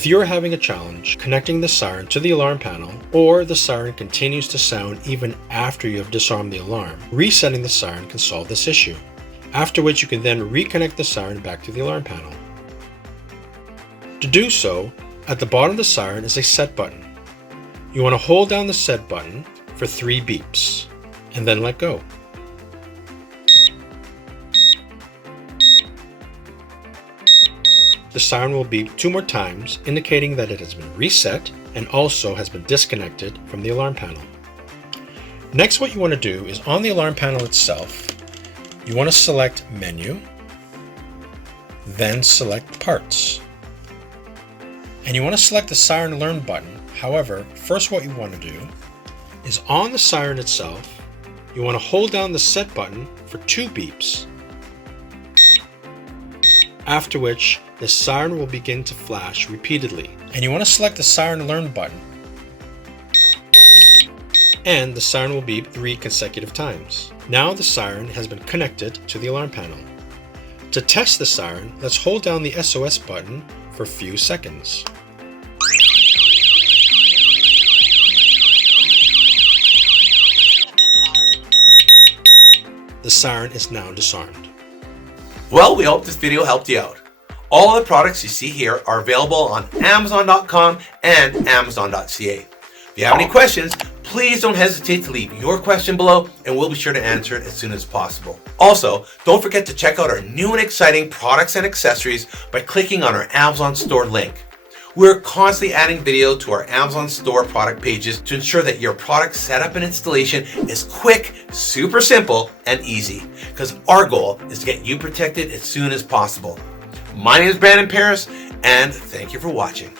If you are having a challenge connecting the siren to the alarm panel, or the siren continues to sound even after you have disarmed the alarm, resetting the siren can solve this issue, after which you can then reconnect the siren back to the alarm panel. To do so, at the bottom of the siren is a set button. You want to hold down the set button for 3 beeps, and then let go. The siren will beep 2 more times, indicating that it has been reset and also has been disconnected from the alarm panel. Next, what you want to do is on the alarm panel itself, you want to select Menu, then select Parts. And you want to select the Siren Learn button. However, first what you want to do is on the siren itself, you want to hold down the set button for 2 beeps, after which the siren will begin to flash repeatedly. And you want to select the Siren Learn button, and the siren will beep 3 consecutive times. Now the siren has been connected to the alarm panel. To test the siren, let's hold down the SOS button for a few seconds. The siren is now disarmed. Well, we hope this video helped you out. All of the products you see here are available on Amazon.com and Amazon.ca. If you have any questions, please don't hesitate to leave your question below and we'll be sure to answer it as soon as possible. Also, don't forget to check out our new and exciting products and accessories by clicking on our Amazon store link. We're constantly adding video to our Amazon store product pages to ensure that your product setup and installation is quick, super simple, and easy. Because our goal is to get you protected as soon as possible. My name is Brandon Paris, and thank you for watching.